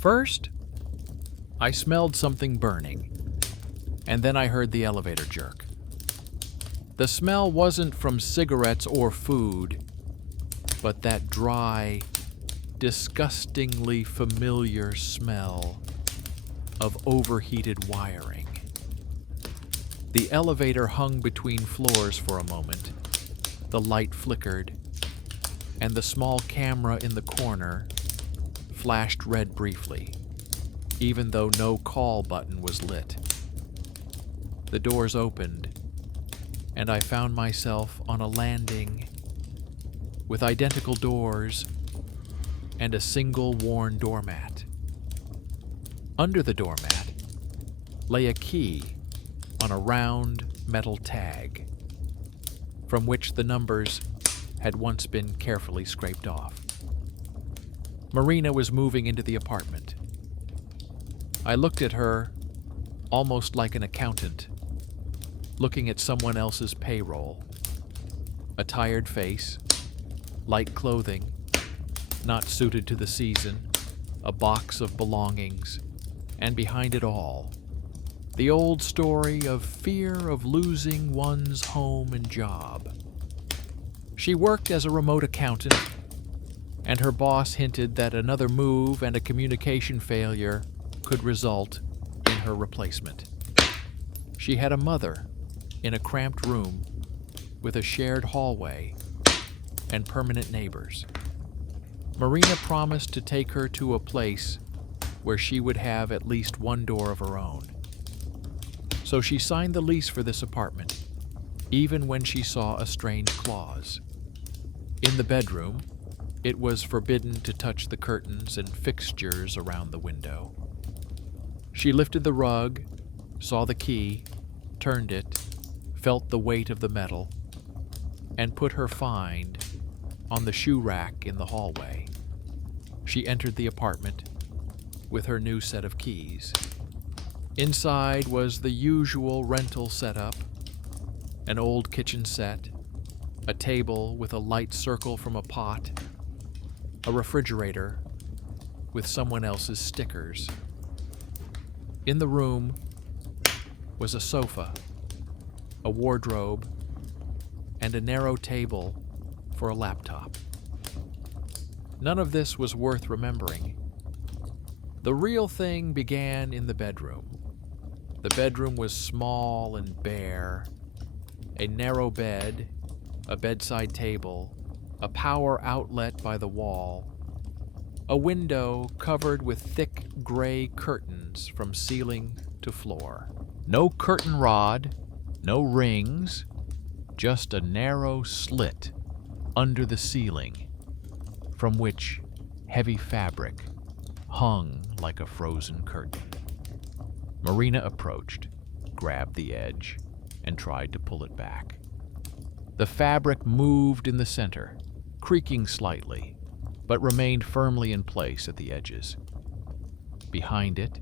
First, I smelled something burning, and then I heard the elevator jerk. The smell wasn't from cigarettes or food, but that dry, disgustingly familiar smell of overheated wiring. The elevator hung between floors for a moment. The light flickered, and the small camera in the corner flashed red briefly, even though no call button was lit. The doors opened, and I found myself on a landing with identical doors and a single worn doormat. Under the doormat lay a key on a round metal tag, from which the numbers had once been carefully scraped off. Marina was moving into the apartment. I looked at her almost like an accountant, looking at someone else's payroll. A tired face, light clothing, not suited to the season, a box of belongings, and behind it all, the old story of fear of losing one's home and job. She worked as a remote accountant, and her boss hinted that another move and a communication failure could result in her replacement. She had a mother in a cramped room with a shared hallway and permanent neighbors. Marina promised to take her to a place where she would have at least one door of her own. So she signed the lease for this apartment, even when she saw a strange clause. In the bedroom, it was forbidden to touch the curtains and fixtures around the window. She lifted the rug, saw the key, turned it, felt the weight of the metal, and put her find on the shoe rack in the hallway. She entered the apartment with her new set of keys. Inside was the usual rental setup: an old kitchen set, a table with a light circle from a pot, a refrigerator with someone else's stickers. In the room was a sofa, a wardrobe, and a narrow table for a laptop. None of this was worth remembering. The real thing began in the bedroom. The bedroom was small and bare. A narrow bed, a bedside table, a power outlet by the wall, a window covered with thick gray curtains from ceiling to floor. No curtain rod, no rings, just a narrow slit under the ceiling, from which heavy fabric hung like a frozen curtain. Marina approached, grabbed the edge, and tried to pull it back. The fabric moved in the center, creaking slightly, but remained firmly in place at the edges. Behind it,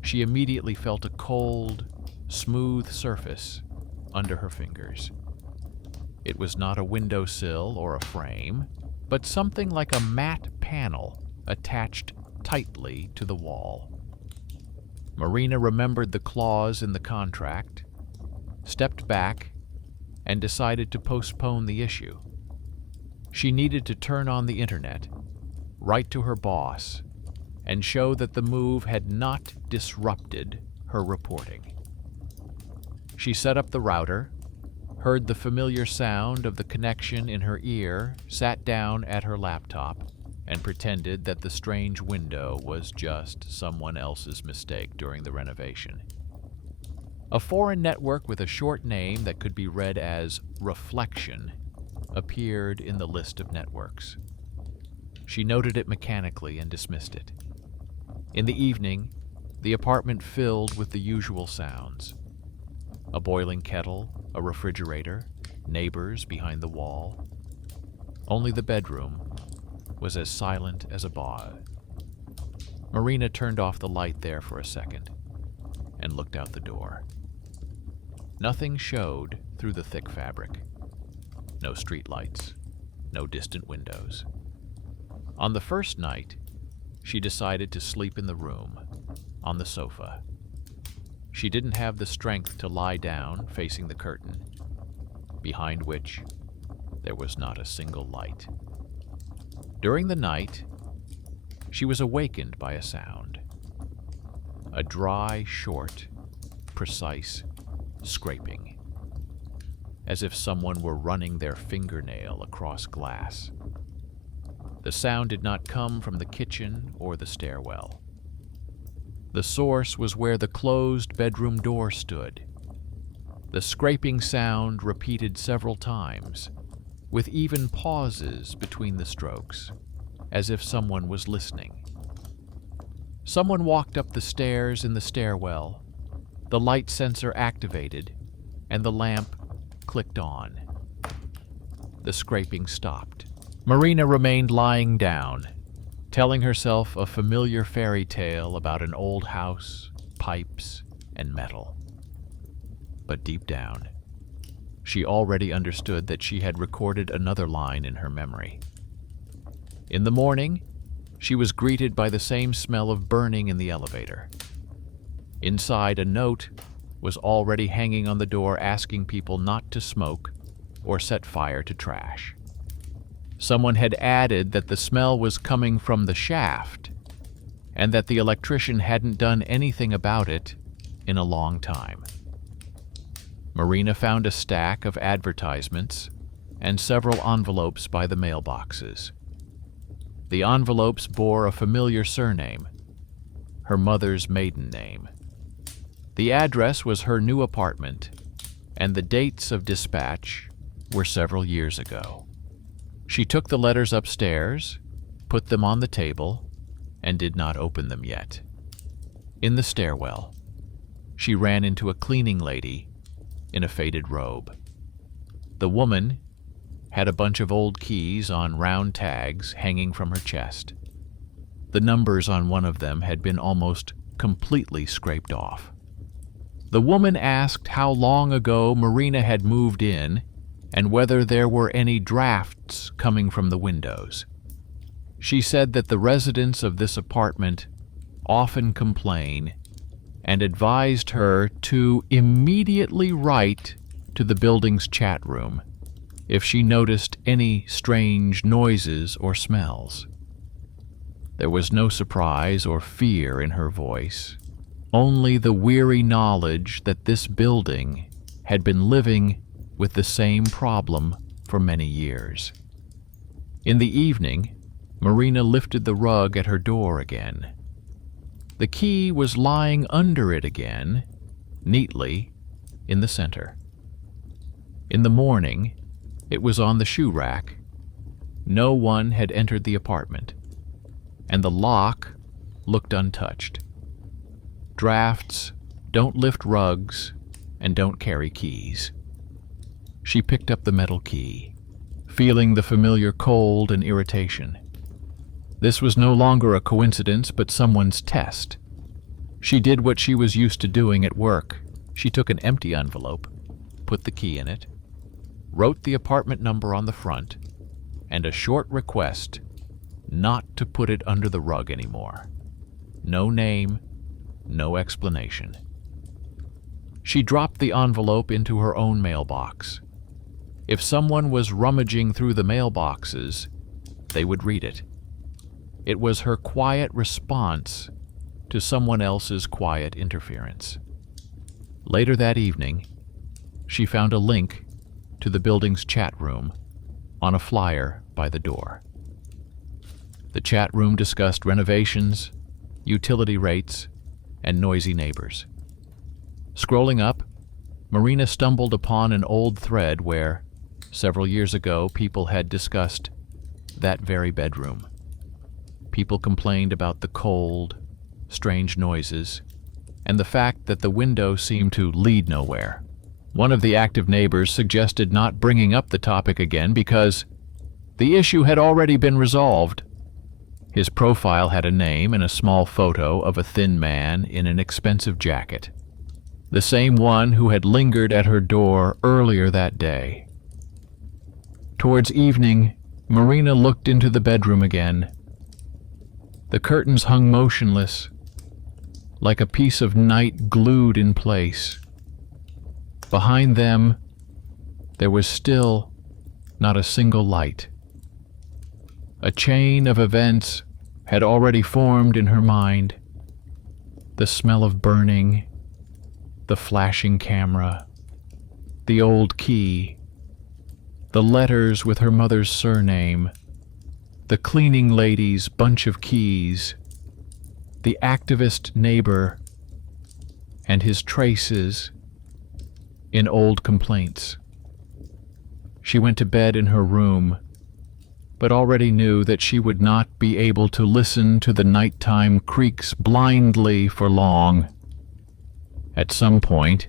she immediately felt a cold, smooth surface under her fingers. It was not a windowsill or a frame, but something like a matte panel attached tightly to the wall. Marina remembered the clause in the contract, stepped back, and decided to postpone the issue. She needed to turn on the internet, write to her boss, and show that the move had not disrupted her reporting. She set up the router, heard the familiar sound of the connection in her ear, sat down at her laptop, and pretended that the strange window was just someone else's mistake during the renovation. A foreign network with a short name that could be read as Reflection appeared in the list of networks. She noted it mechanically and dismissed it. In the evening, the apartment filled with the usual sounds: a boiling kettle, a refrigerator, neighbors behind the wall. Only the bedroom was as silent as a bog. Marina turned off the light there for a second and looked out the door. Nothing showed through the thick fabric. No street lights, no distant windows. On the first night, she decided to sleep in the room, on the sofa. She didn't have the strength to lie down facing the curtain, behind which there was not a single light. During the night, she was awakened by a sound. A dry, short, precise scraping, as if someone were running their fingernail across glass. The sound did not come from the kitchen or the stairwell. The source was where the closed bedroom door stood. The scraping sound repeated several times, with even pauses between the strokes, as if someone was listening. Someone walked up the stairs in the stairwell. The light sensor activated, and the lamp clicked on. The scraping stopped. Marina remained lying down, telling herself a familiar fairy tale about an old house, pipes, and metal. But deep down, she already understood that she had recorded another line in her memory. In the morning, she was greeted by the same smell of burning in the elevator. Inside, a note was already hanging on the door asking people not to smoke or set fire to trash. Someone had added that the smell was coming from the shaft and that the electrician hadn't done anything about it in a long time. Marina found a stack of advertisements and several envelopes by the mailboxes. The envelopes bore a familiar surname, her mother's maiden name. The address was her new apartment, and the dates of dispatch were several years ago. She took the letters upstairs, put them on the table, and did not open them yet. In the stairwell, she ran into a cleaning lady in a faded robe. The woman had a bunch of old keys on round tags hanging from her chest. The numbers on one of them had been almost completely scraped off. The woman asked how long ago Marina had moved in and whether there were any drafts coming from the windows. She said that the residents of this apartment often complain and advised her to immediately write to the building's chat room if she noticed any strange noises or smells. There was no surprise or fear in her voice, only the weary knowledge that this building had been living with the same problem for many years. In the evening, Marina lifted the rug at her door again. The key was lying under it again, neatly, in the center. In the morning, it was on the shoe rack. No one had entered the apartment, and the lock looked untouched. Drafts don't lift rugs and don't carry keys. She picked up the metal key, feeling the familiar cold and irritation. This was no longer a coincidence, but someone's test. She did what she was used to doing at work. She took an empty envelope, put the key in it, wrote the apartment number on the front, and a short request not to put it under the rug anymore. No name, no explanation. She dropped the envelope into her own mailbox. If someone was rummaging through the mailboxes, they would read it. It was her quiet response to someone else's quiet interference. Later that evening, she found a link to the building's chat room on a flyer by the door. The chat room discussed renovations, utility rates, and noisy neighbors. Scrolling up, Marina stumbled upon an old thread where, several years ago, people had discussed that very bedroom. People complained about the cold, strange noises, and the fact that the window seemed to lead nowhere. One of the active neighbors suggested not bringing up the topic again because the issue had already been resolved. His profile had a name and a small photo of a thin man in an expensive jacket, the same one who had lingered at her door earlier that day. Towards evening, Marina looked into the bedroom again. The curtains hung motionless, like a piece of night glued in place. Behind them, there was still not a single light. A chain of events had already formed in her mind. The smell of burning, the flashing camera, the old key, the letters with her mother's surname, the cleaning lady's bunch of keys, the activist neighbor, and his traces in old complaints. She went to bed in her room, but already knew that she would not be able to listen to the nighttime creaks blindly for long. At some point,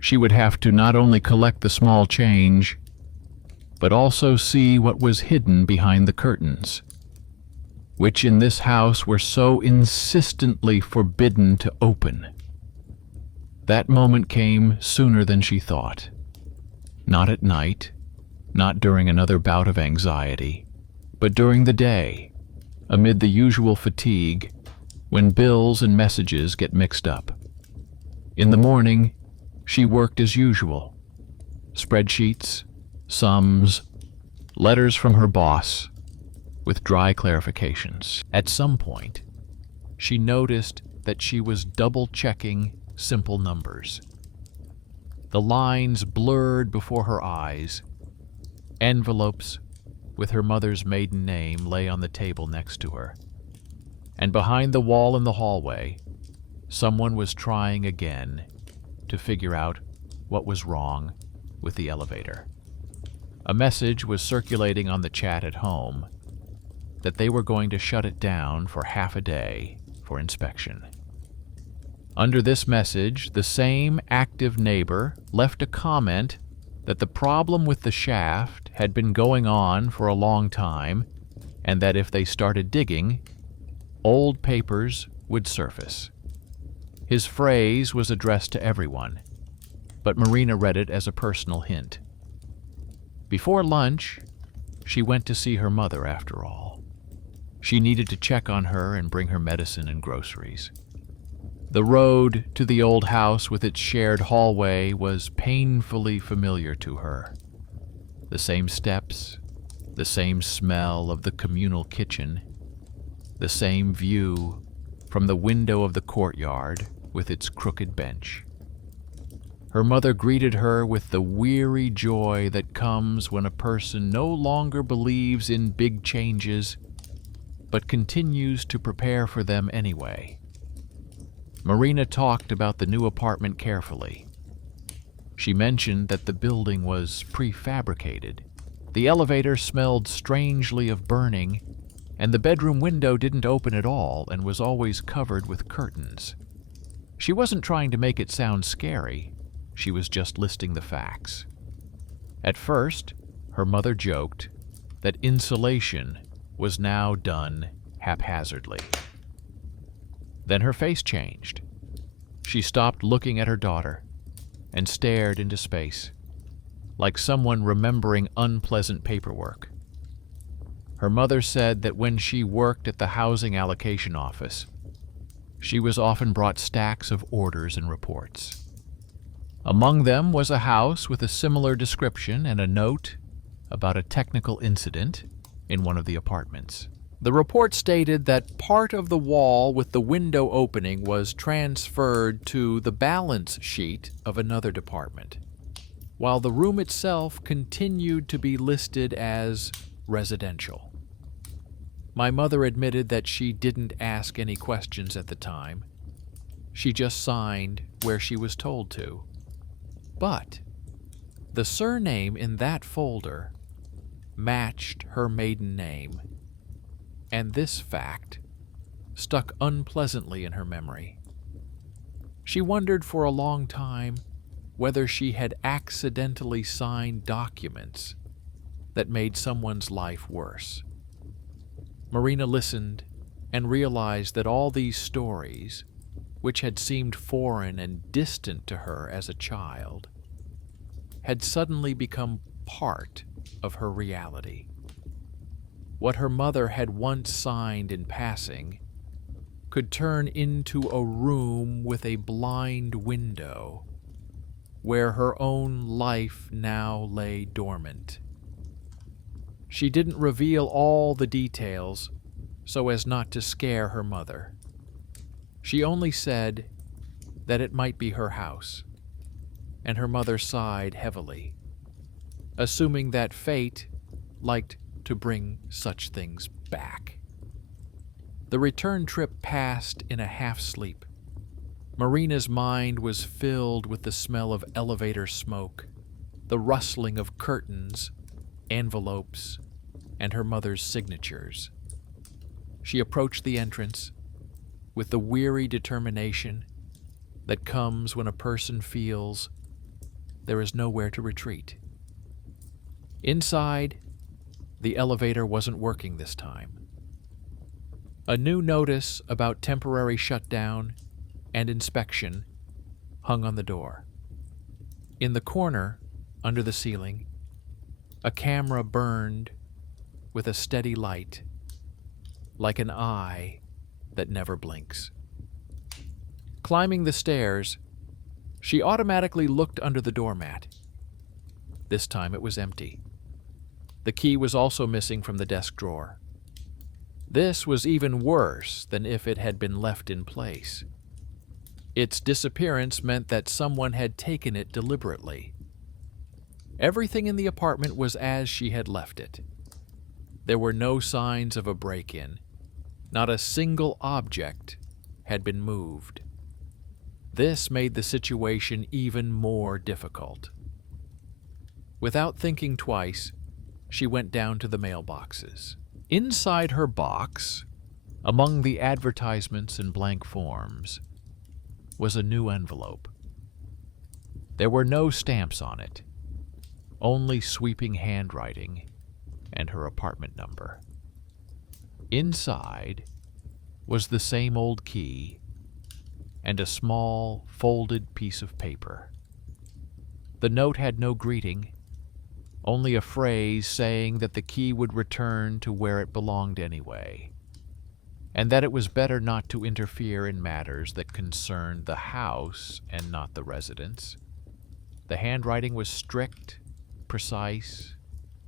she would have to not only collect the small change, but also see what was hidden behind the curtains, which in this house were so insistently forbidden to open. That moment came sooner than she thought. Not at night, not during another bout of anxiety, but during the day, amid the usual fatigue, when bills and messages get mixed up. In the morning, she worked as usual. Spreadsheets, sums, letters from her boss, with dry clarifications. At some point, she noticed that she was double-checking simple numbers. The lines blurred before her eyes. Envelopes with her mother's maiden name lay on the table next to her. And behind the wall in the hallway, someone was trying again to figure out what was wrong with the elevator. A message was circulating on the chat at home that they were going to shut it down for half a day for inspection. Under this message, the same active neighbor left a comment that the problem with the shaft had been going on for a long time, and that if they started digging, old papers would surface. His phrase was addressed to everyone, but Marina read it as a personal hint. Before lunch, she went to see her mother after all. She needed to check on her and bring her medicine and groceries. The road to the old house with its shared hallway was painfully familiar to her. The same steps, the same smell of the communal kitchen, the same view from the window of the courtyard with its crooked bench. Her mother greeted her with the weary joy that comes when a person no longer believes in big changes, but continues to prepare for them anyway. Marina talked about the new apartment carefully. She mentioned that the building was prefabricated. The elevator smelled strangely of burning, and the bedroom window didn't open at all and was always covered with curtains. She wasn't trying to make it sound scary. She was just listing the facts. At first, her mother joked that insulation was now done haphazardly. Then her face changed. She stopped looking at her daughter and stared into space, like someone remembering unpleasant paperwork. Her mother said that when she worked at the housing allocation office, she was often brought stacks of orders and reports. Among them was a house with a similar description and a note about a technical incident in one of the apartments. The report stated that part of the wall with the window opening was transferred to the balance sheet of another department, while the room itself continued to be listed as residential. My mother admitted that she didn't ask any questions at the time. She just signed where she was told to. But the surname in that folder matched her maiden name, and this fact stuck unpleasantly in her memory. She wondered for a long time whether she had accidentally signed documents that made someone's life worse. Marina listened and realized that all these stories, which had seemed foreign and distant to her as a child, had suddenly become part of her reality. What her mother had once signed in passing could turn into a room with a blind window where her own life now lay dormant. She didn't reveal all the details so as not to scare her mother. She only said that it might be her house, and her mother sighed heavily, assuming that fate liked to bring such things back. The return trip passed in a half-sleep. Marina's mind was filled with the smell of elevator smoke, the rustling of curtains, envelopes, and her mother's signatures. She approached the entrance with the weary determination that comes when a person feels there is nowhere to retreat. Inside, the elevator wasn't working this time. A new notice about temporary shutdown and inspection hung on the door. In the corner, under the ceiling, a camera burned with a steady light, like an eye that never blinks. Climbing the stairs, she automatically looked under the doormat. This time it was empty. The key was also missing from the desk drawer. This was even worse than if it had been left in place. Its disappearance meant that someone had taken it deliberately. Everything in the apartment was as she had left it. There were no signs of a break-in. Not a single object had been moved. This made the situation even more difficult. Without thinking twice, she went down to the mailboxes. Inside her box, among the advertisements and blank forms, was a new envelope. There were no stamps on it, only sweeping handwriting and her apartment number. Inside was the same old key and a small, folded piece of paper. The note had no greeting, only a phrase saying that the key would return to where it belonged anyway, and that it was better not to interfere in matters that concerned the house and not the residents. The handwriting was strict, precise,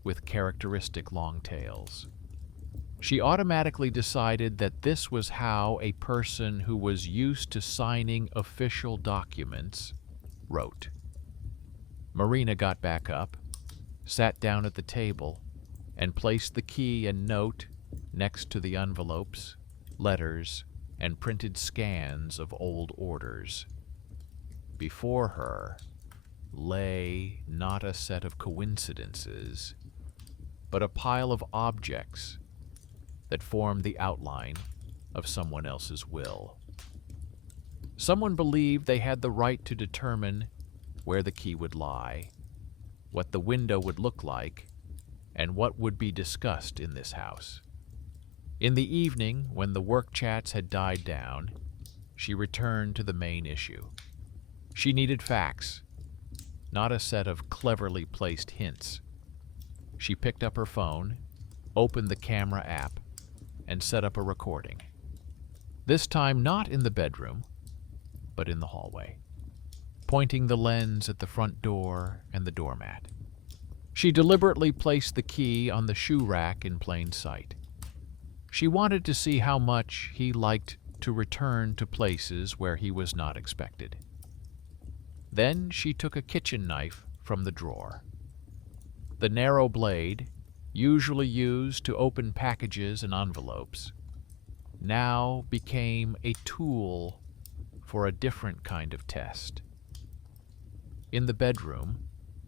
with characteristic long tails. She automatically decided that this was how a person who was used to signing official documents wrote. Marina got back up, sat down at the table, and placed the key and note next to the envelopes, letters, and printed scans of old orders. Before her lay not a set of coincidences, but a pile of objects that formed the outline of someone else's will. Someone believed they had the right to determine where the key would lie, what the window would look like, and what would be discussed in this house. In the evening, when the work chats had died down, she returned to the main issue. She needed facts, not a set of cleverly placed hints. She picked up her phone, opened the camera app, and set up a recording. This time not in the bedroom, but in the hallway, pointing the lens at the front door and the doormat. She deliberately placed the key on the shoe rack in plain sight. She wanted to see how much he liked to return to places where he was not expected. Then she took a kitchen knife from the drawer. The narrow blade, usually used to open packages and envelopes, now became a tool for a different kind of test. In the bedroom,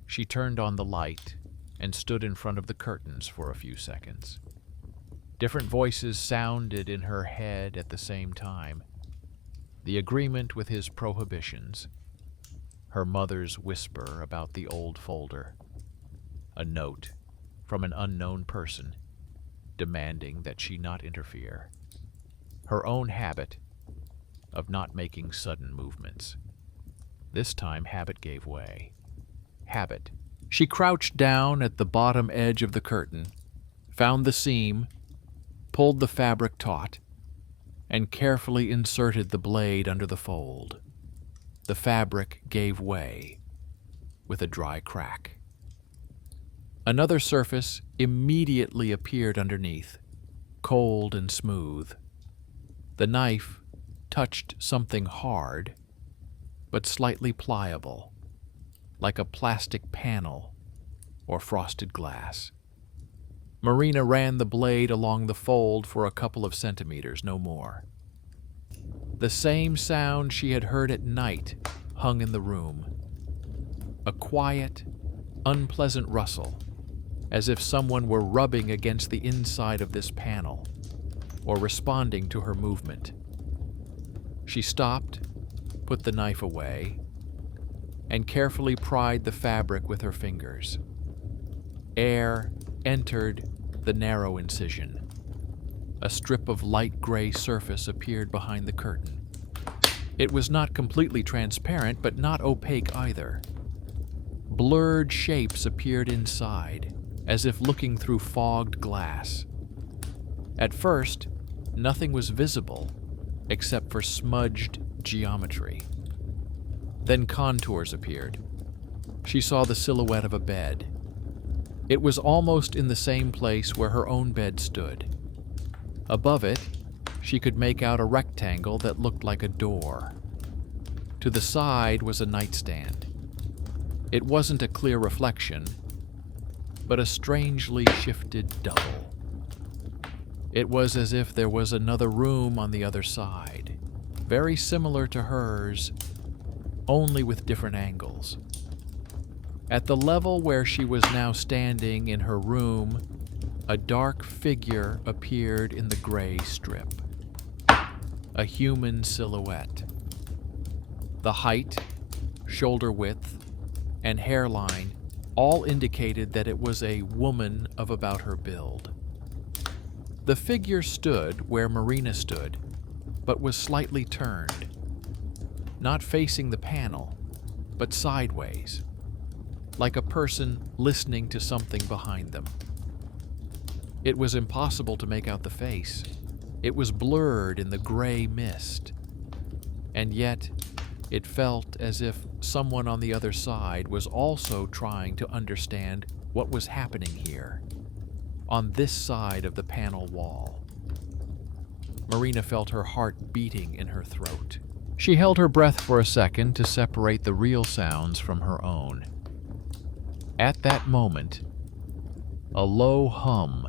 she turned on the light and stood in front of the curtains for a few seconds. Different voices sounded in her head at the same time. The agreement with his prohibitions, her mother's whisper about the old folder, a note from an unknown person demanding that she not interfere, her own habit of not making sudden movements. This time habit gave way. Habit. She crouched down at the bottom edge of the curtain, found the seam, pulled the fabric taut, and carefully inserted the blade under the fold. The fabric gave way with a dry crack. Another surface immediately appeared underneath, cold and smooth. The knife touched something hard, but slightly pliable, like a plastic panel or frosted glass. Marina ran the blade along the fold for a couple of centimeters, no more. The same sound she had heard at night hung in the room. A quiet, unpleasant rustle, as if someone were rubbing against the inside of this panel or responding to her movement. She stopped, put the knife away, and carefully pried the fabric with her fingers. Air entered the narrow incision. A strip of light gray surface appeared behind the curtain. It was not completely transparent, but not opaque either. Blurred shapes appeared inside, as if looking through fogged glass. At first, nothing was visible except for smudged geometry. Then contours appeared. She saw the silhouette of a bed. It was almost in the same place where her own bed stood. Above it, she could make out a rectangle that looked like a door. To the side was a nightstand. It wasn't a clear reflection, but a strangely shifted double. It was as if there was another room on the other side, very similar to hers, only with different angles. At the level where she was now standing in her room, a dark figure appeared in the gray strip. A human silhouette. The height, shoulder width, and hairline all indicated that it was a woman of about her build. The figure stood where Marina stood, but was slightly turned, not facing the panel, but sideways, like a person listening to something behind them. It was impossible to make out the face. It was blurred in the gray mist, and yet it felt as if someone on the other side was also trying to understand what was happening here, on this side of the panel wall. Marina felt her heart beating in her throat. She held her breath for a second to separate the real sounds from her own. At that moment, a low hum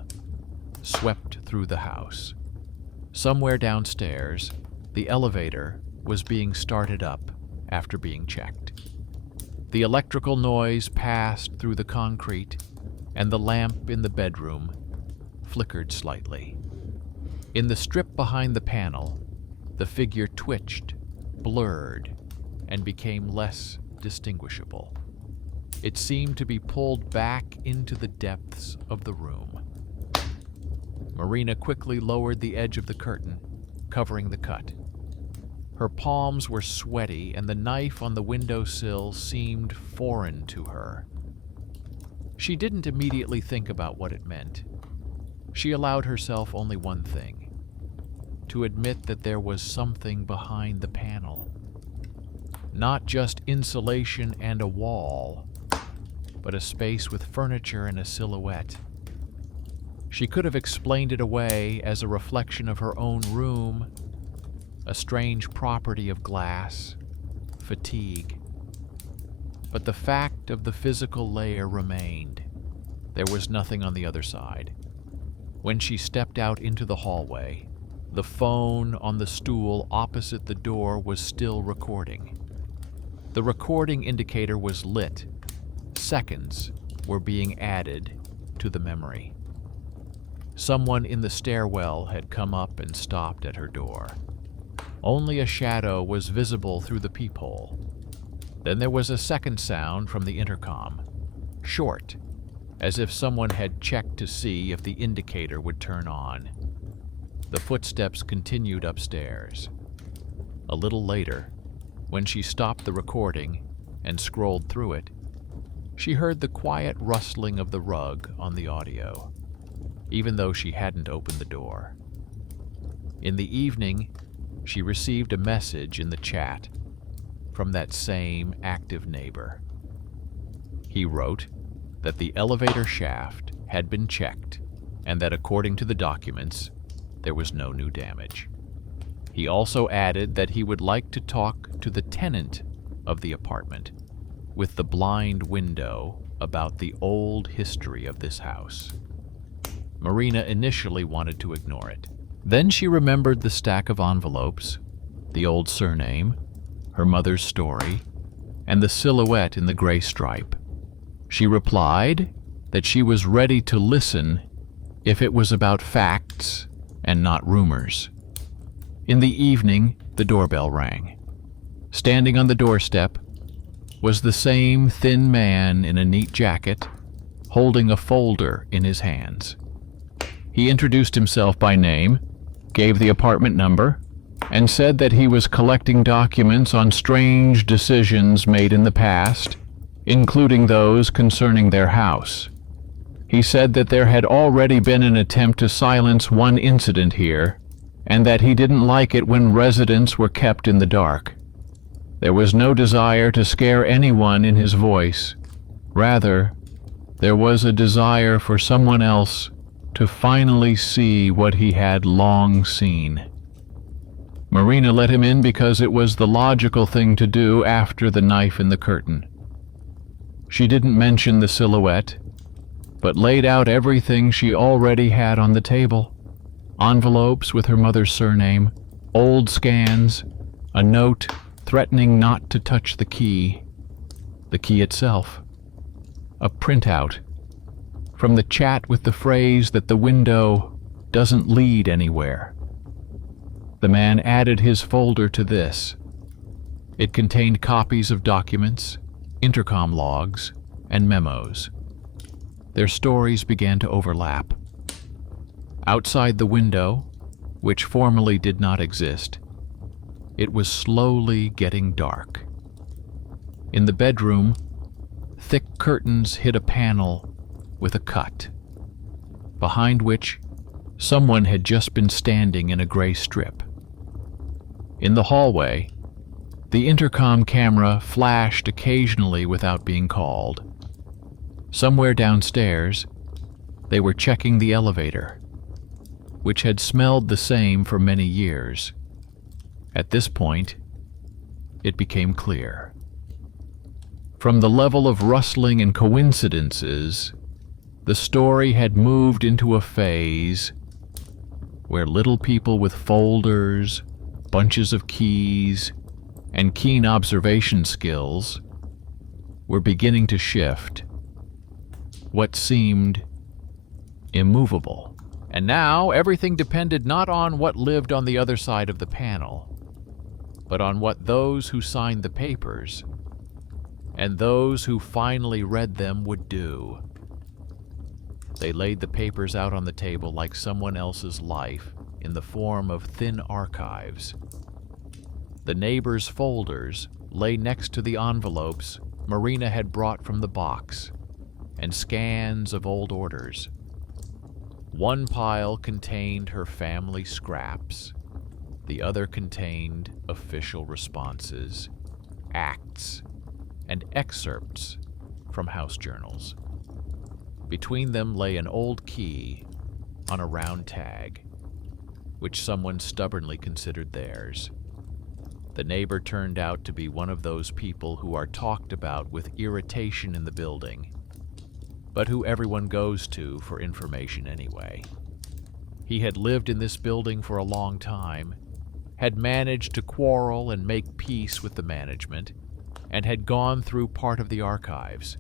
swept through the house. Somewhere downstairs, the elevator was being started up after being checked. The electrical noise passed through the concrete, and the lamp in the bedroom flickered slightly. In the strip behind the panel, the figure twitched, blurred, and became less distinguishable. It seemed to be pulled back into the depths of the room. Marina quickly lowered the edge of the curtain, covering the cut. Her palms were sweaty, and the knife on the windowsill seemed foreign to her. She didn't immediately think about what it meant. She allowed herself only one thing: to admit that there was something behind the panel. Not just insulation and a wall, but a space with furniture and a silhouette. She could have explained it away as a reflection of her own room, a strange property of glass, fatigue. But the fact of the physical layer remained. There was nothing on the other side. When she stepped out into the hallway, the phone on the stool opposite the door was still recording. The recording indicator was lit. Seconds were being added to the memory. Someone in the stairwell had come up and stopped at her door. Only a shadow was visible through the peephole. Then there was a second sound from the intercom, short, as if someone had checked to see if the indicator would turn on. The footsteps continued upstairs. A little later, when she stopped the recording and scrolled through it, she heard the quiet rustling of the rug on the audio. even though she hadn't opened the door. In the evening, she received a message in the chat from that same active neighbor. He wrote that the elevator shaft had been checked and that according to the documents, there was no new damage. He also added that he would like to talk to the tenant of the apartment with the blind window about the old history of this house. Marina initially wanted to ignore it. Then she remembered the stack of envelopes, the old surname, her mother's story, and the silhouette in the gray stripe. She replied that she was ready to listen if it was about facts and not rumors. In the evening, the doorbell rang. Standing on the doorstep was the same thin man in a neat jacket, holding a folder in his hands. He introduced himself by name, gave the apartment number, and said that he was collecting documents on strange decisions made in the past, including those concerning their house. He said that there had already been an attempt to silence one incident here, and that he didn't like it when residents were kept in the dark. There was no desire to scare anyone in his voice. Rather, there was a desire for someone else to finally see what he had long seen. Marina let him in because it was the logical thing to do after the knife in the curtain. She didn't mention the silhouette, but laid out everything she already had on the table. Envelopes with her mother's surname, old scans, a note threatening not to touch the key itself, a printout from the chat with the phrase that the window doesn't lead anywhere. The man added his folder to this. It contained copies of documents, intercom logs, and memos. Their stories began to overlap. Outside the window, which formerly did not exist, it was slowly getting dark. In the bedroom, thick curtains hid a panel with a cut, behind which someone had just been standing in a gray strip. In the hallway, the intercom camera flashed occasionally without being called. Somewhere downstairs, they were checking the elevator, which had smelled the same for many years. At this point, it became clear. From the level of rustling and coincidences, the story had moved into a phase where little people with folders, bunches of keys, and keen observation skills were beginning to shift what seemed immovable. And now everything depended not on what lived on the other side of the panel, but on what those who signed the papers and those who finally read them would do. They laid the papers out on the table like someone else's life in the form of thin archives. The neighbors' folders lay next to the envelopes Marina had brought from the box, and scans of old orders. One pile contained her family scraps. The other contained official responses, acts, and excerpts from house journals. Between them lay an old key on a round tag, which someone stubbornly considered theirs. The neighbor turned out to be one of those people who are talked about with irritation in the building, but who everyone goes to for information anyway. He had lived in this building for a long time, had managed to quarrel and make peace with the management, and had gone through part of the archives.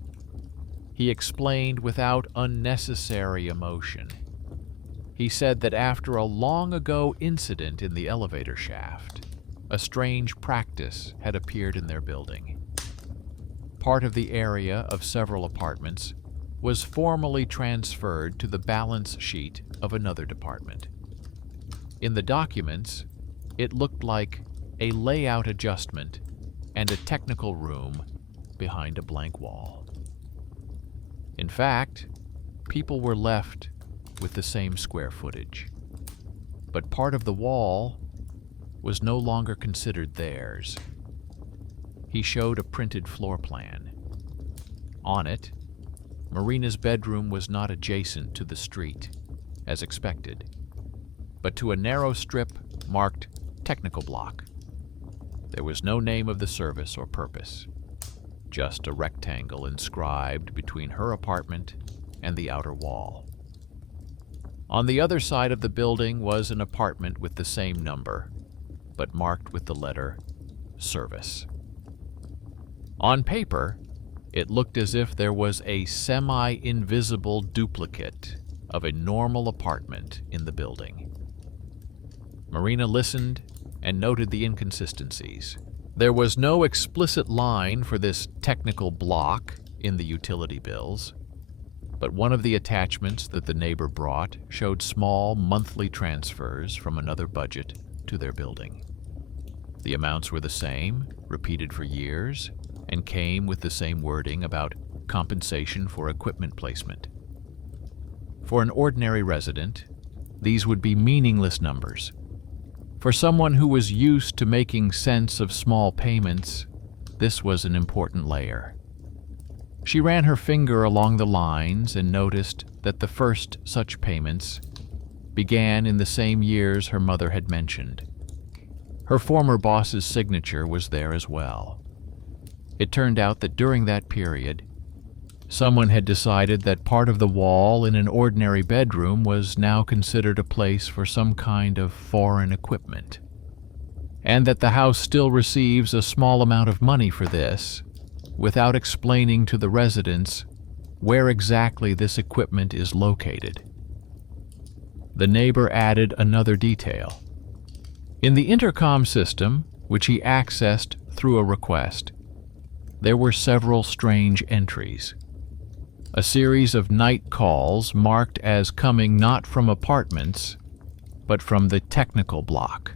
He explained without unnecessary emotion. He said that after a long-ago incident in the elevator shaft, a strange practice had appeared in their building. Part of the area of several apartments was formally transferred to the balance sheet of another department. In the documents, it looked like a layout adjustment and a technical room behind a blank wall. In fact, people were left with the same square footage. But part of the wall was no longer considered theirs. He showed a printed floor plan. On it, Marina's bedroom was not adjacent to the street, as expected, but to a narrow strip marked technical block. There was no name of the service or purpose, just a rectangle inscribed between her apartment and the outer wall. On the other side of the building was an apartment with the same number, but marked with the letter service. On paper, it looked as if there was a semi-invisible duplicate of a normal apartment in the building. Marina listened and noted the inconsistencies. There was no explicit line for this technical block in the utility bills, but one of the attachments that the neighbor brought showed small monthly transfers from another budget to their building. The amounts were the same, repeated for years, and came with the same wording about compensation for equipment placement. For an ordinary resident, these would be meaningless numbers. For someone who was used to making sense of small payments, this was an important layer. She ran her finger along the lines and noticed that the first such payments began in the same years her mother had mentioned. Her former boss's signature was there as well. It turned out that during that period, someone had decided that part of the wall in an ordinary bedroom was now considered a place for some kind of foreign equipment, and that the house still receives a small amount of money for this, without explaining to the residents where exactly this equipment is located. The neighbor added another detail. In the intercom system, which he accessed through a request, there were several strange entries. A series of night calls marked as coming not from apartments, but from the technical block.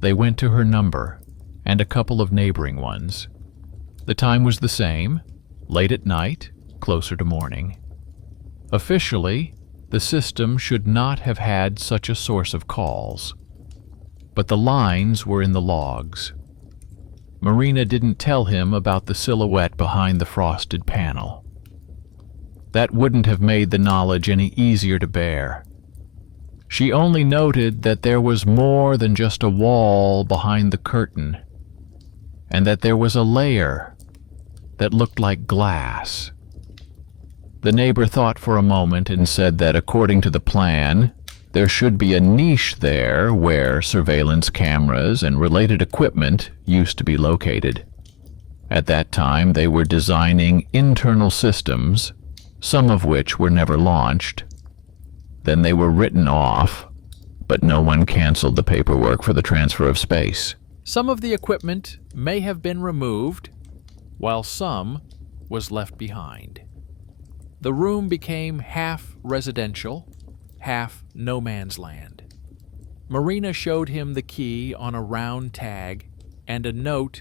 They went to her number and a couple of neighboring ones. The time was the same, late at night, closer to morning. Officially, the system should not have had such a source of calls, but the lines were in the logs. Marina didn't tell him about the silhouette behind the frosted panel. That wouldn't have made the knowledge any easier to bear. She only noted that there was more than just a wall behind the curtain, and that there was a layer that looked like glass. The neighbor thought for a moment and said that according to the plan, there should be a niche there where surveillance cameras and related equipment used to be located. At that time, they were designing internal systems, some of which were never launched. Then they were written off, but no one canceled the paperwork for the transfer of space. Some of the equipment may have been removed, while some was left behind. The room became half residential, half no man's land. Marina showed him the key on a round tag and a note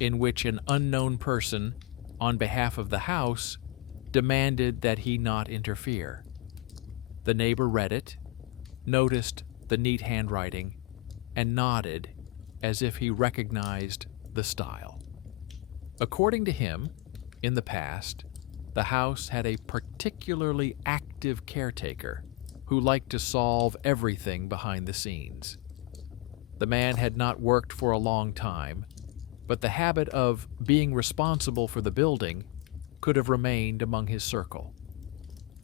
in which an unknown person, on behalf of the house, demanded that he not interfere. The neighbor read it, noticed the neat handwriting, and nodded as if he recognized the style. According to him, in the past, the house had a particularly active caretaker who liked to solve everything behind the scenes. The man had not worked for a long time, but the habit of being responsible for the building could have remained among his circle.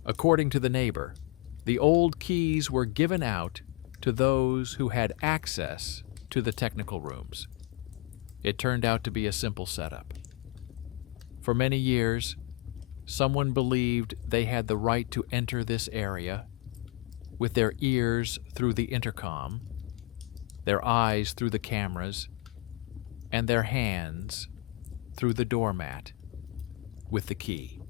According to the neighbor, the old keys were given out to those who had access to the technical rooms. It turned out to be a simple setup. For many years, someone believed they had the right to enter this area with their ears through the intercom, their eyes through the cameras, and their hands through the doormat with the key.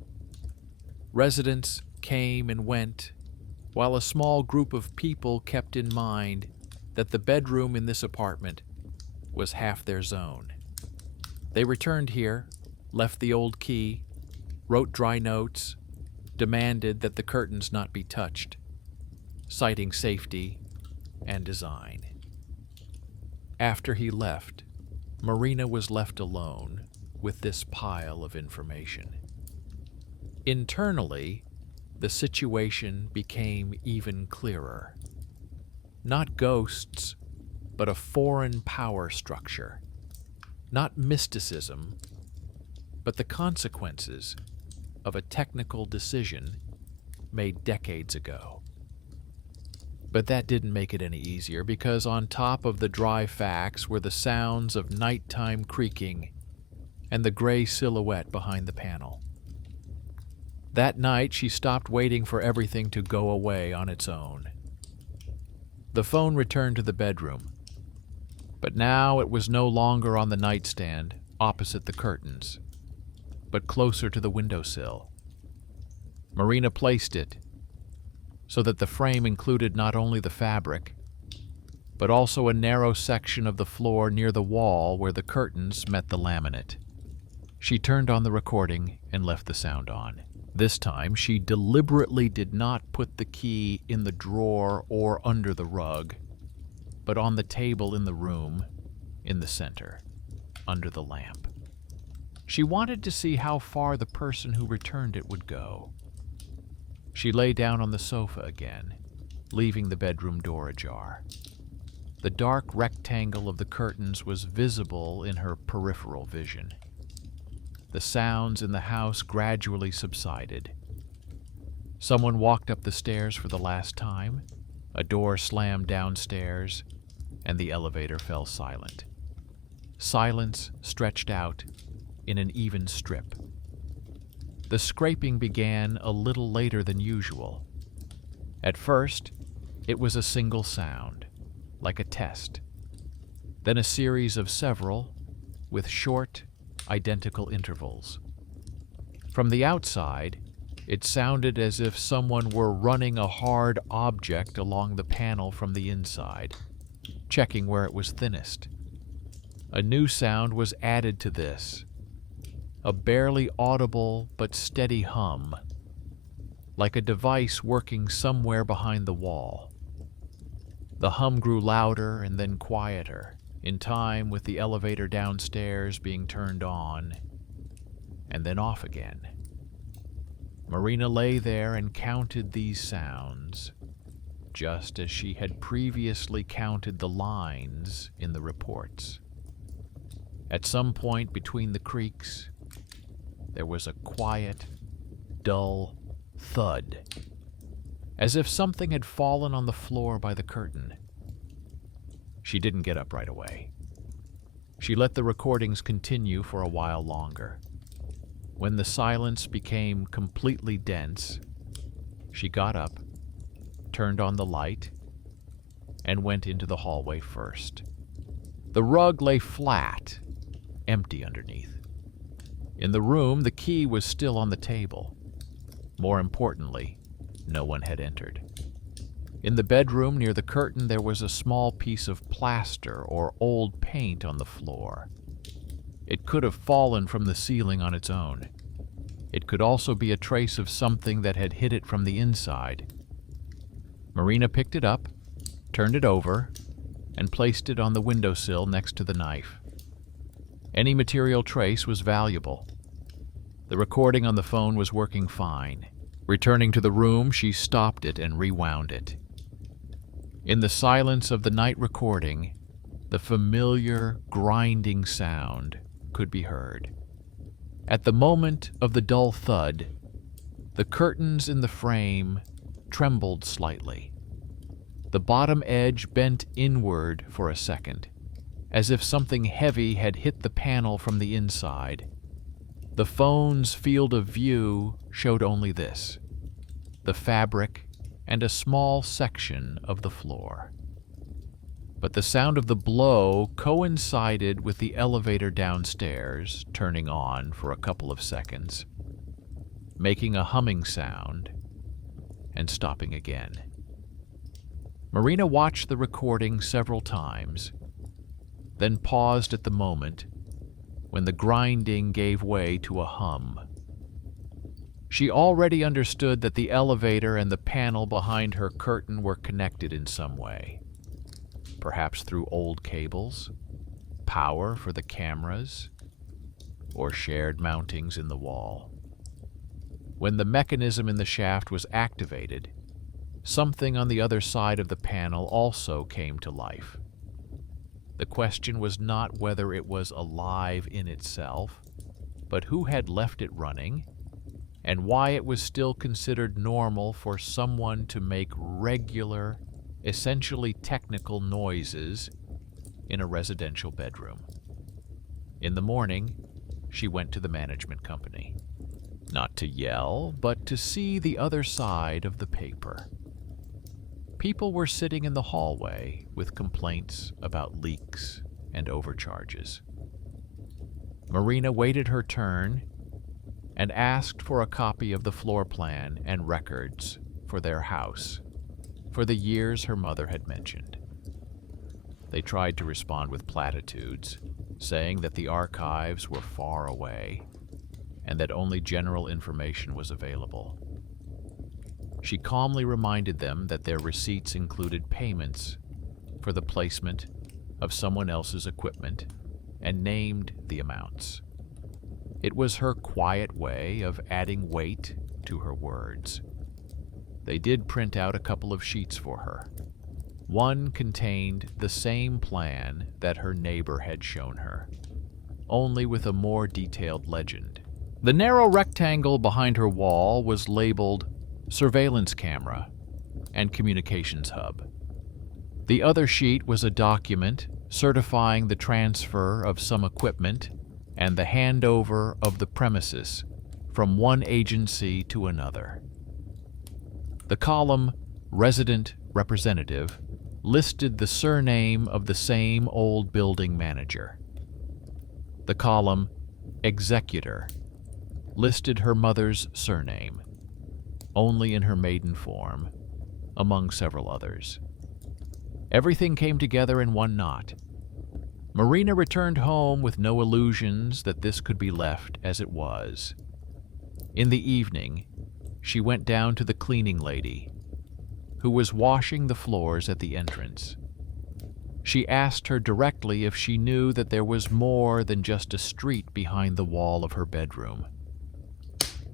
Residents came and went, while a small group of people kept in mind that the bedroom in this apartment was half their zone. They returned here, left the old key, wrote dry notes, demanded that the curtains not be touched, citing safety and design. After he left, Marina was left alone with this pile of information. Internally, the situation became even clearer. Not ghosts, but a foreign power structure. Not mysticism, but the consequences of a technical decision made decades ago. But that didn't make it any easier, because on top of the dry facts were the sounds of nighttime creaking and the gray silhouette behind the panel. That night, she stopped waiting for everything to go away on its own. The phone returned to the bedroom, but now it was no longer on the nightstand opposite the curtains, but closer to the windowsill. Marina placed it so that the frame included not only the fabric, but also a narrow section of the floor near the wall where the curtains met the laminate. She turned on the recording and left the sound on. This time, she deliberately did not put the key in the drawer or under the rug, but on the table in the room, in the center, under the lamp. She wanted to see how far the person who returned it would go. She lay down on the sofa again, leaving the bedroom door ajar. The dark rectangle of the curtains was visible in her peripheral vision. The sounds in the house gradually subsided. Someone walked up the stairs for the last time, a door slammed downstairs, and the elevator fell silent. Silence stretched out in an even strip. The scraping began a little later than usual. At first, it was a single sound, like a test. Then a series of several, with short, identical intervals. From the outside, it sounded as if someone were running a hard object along the panel from the inside, checking where it was thinnest. A new sound was added to this, a barely audible but steady hum, like a device working somewhere behind the wall. The hum grew louder and then quieter, in time with the elevator downstairs being turned on and then off again. Marina lay there and counted these sounds, just as she had previously counted the lines in the reports. At some point between the creaks, there was a quiet, dull thud, as if something had fallen on the floor by the curtain. She didn't get up right away. She let the recordings continue for a while longer. When the silence became completely dense, she got up, turned on the light, and went into the hallway first. The rug lay flat, empty underneath. In the room, the key was still on the table. More importantly, no one had entered. In the bedroom near the curtain, there was a small piece of plaster or old paint on the floor. It could have fallen from the ceiling on its own. It could also be a trace of something that had hit it from the inside. Marina picked it up, turned it over, and placed it on the windowsill next to the knife. Any material trace was valuable. The recording on the phone was working fine. Returning to the room, she stopped it and rewound it. In the silence of the night recording, the familiar grinding sound could be heard. At the moment of the dull thud, the curtains in the frame trembled slightly. The bottom edge bent inward for a second, as if something heavy had hit the panel from the inside. The phone's field of view showed only this: the fabric and a small section of the floor. But the sound of the blow coincided with the elevator downstairs turning on for a couple of seconds, making a humming sound and stopping again. Marina watched the recording several times, then paused at the moment when the grinding gave way to a hum. She already understood that the elevator and the panel behind her curtain were connected in some way, perhaps through old cables, power for the cameras, or shared mountings in the wall. When the mechanism in the shaft was activated, something on the other side of the panel also came to life. The question was not whether it was alive in itself, but who had left it running, and why it was still considered normal for someone to make regular, essentially technical noises in a residential bedroom. In the morning, she went to the management company, not to yell, but to see the other side of the paper. People were sitting in the hallway with complaints about leaks and overcharges. Marina waited her turn and asked for a copy of the floor plan and records for their house for the years her mother had mentioned. They tried to respond with platitudes, saying that the archives were far away and that only general information was available. She calmly reminded them that their receipts included payments for the placement of someone else's equipment and named the amounts. It was her quiet way of adding weight to her words. They did print out a couple of sheets for her. One contained the same plan that her neighbor had shown her, only with a more detailed legend. The narrow rectangle behind her wall was labeled surveillance camera and communications hub. The other sheet was a document certifying the transfer of some equipment and the handover of the premises from one agency to another. The column Resident Representative listed the surname of the same old building manager. The column Executor listed her mother's surname, only in her maiden form, among several others. Everything came together in one knot. Marina returned home with no illusions that this could be left as it was. In the evening, she went down to the cleaning lady, who was washing the floors at the entrance. She asked her directly if she knew that there was more than just a street behind the wall of her bedroom.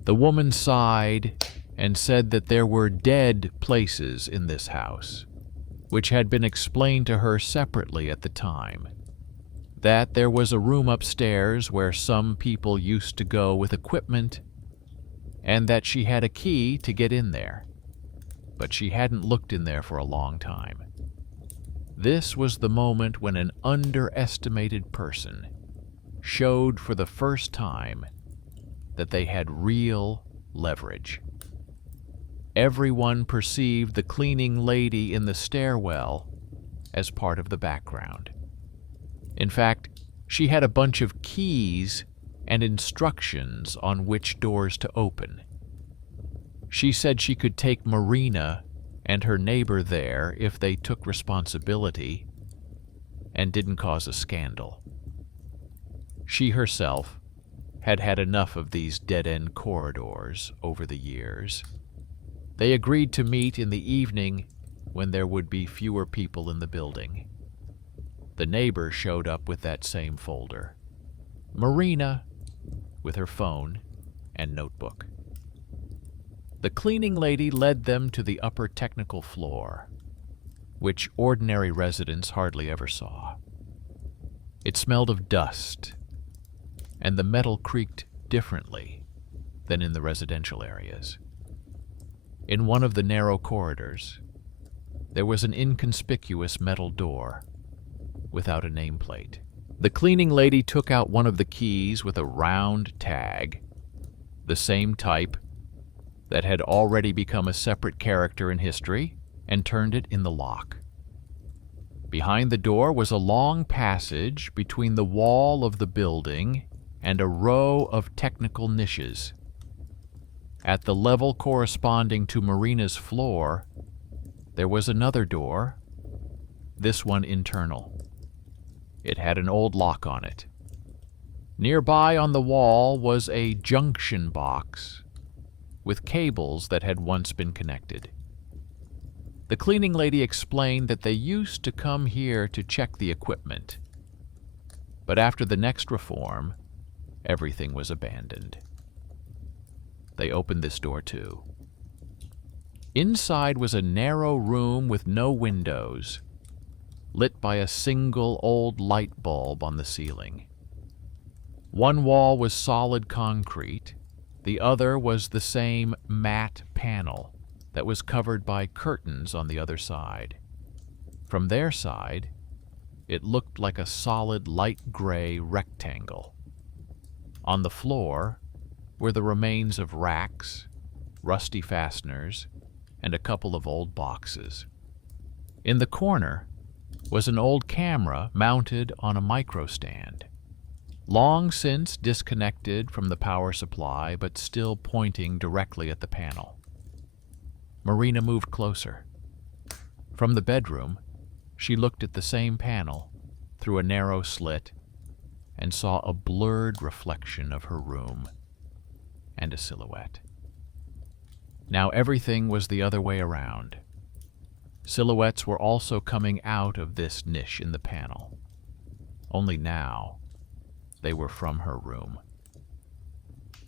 The woman sighed and said that there were dead places in this house, which had been explained to her separately at the time. That there was a room upstairs where some people used to go with equipment, and that she had a key to get in there, but she hadn't looked in there for a long time. This was the moment when an underestimated person showed for the first time that they had real leverage. Everyone perceived the cleaning lady in the stairwell as part of the background. In fact, she had a bunch of keys and instructions on which doors to open. She said she could take Marina and her neighbor there if they took responsibility and didn't cause a scandal. She herself had had enough of these dead-end corridors over the years. They agreed to meet in the evening when there would be fewer people in the building. The neighbor showed up with that same folder. Marina with her phone and notebook. The cleaning lady led them to the upper technical floor, which ordinary residents hardly ever saw. It smelled of dust, and the metal creaked differently than in the residential areas. In one of the narrow corridors, there was an inconspicuous metal door without a nameplate. The cleaning lady took out one of the keys with a round tag, the same type that had already become a separate character in history, and turned it in the lock. Behind the door was a long passage between the wall of the building and a row of technical niches. At the level corresponding to Marina's floor, there was another door, this one internal. It had an old lock on it. Nearby on the wall was a junction box with cables that had once been connected. The cleaning lady explained that they used to come here to check the equipment, but after the next reform, everything was abandoned. They opened this door too. Inside was a narrow room with no windows, lit by a single old light bulb on the ceiling. One wall was solid concrete, the other was the same matte panel that was covered by curtains on the other side. From their side, it looked like a solid light gray rectangle. On the floor were the remains of racks, rusty fasteners, and a couple of old boxes. In the corner was an old camera mounted on a micro stand, long since disconnected from the power supply but still pointing directly at the panel. Marina moved closer. From the bedroom, she looked at the same panel through a narrow slit and saw a blurred reflection of her room and a silhouette. Now everything was the other way around. Silhouettes were also coming out of this niche in the panel. Only now, they were from her room.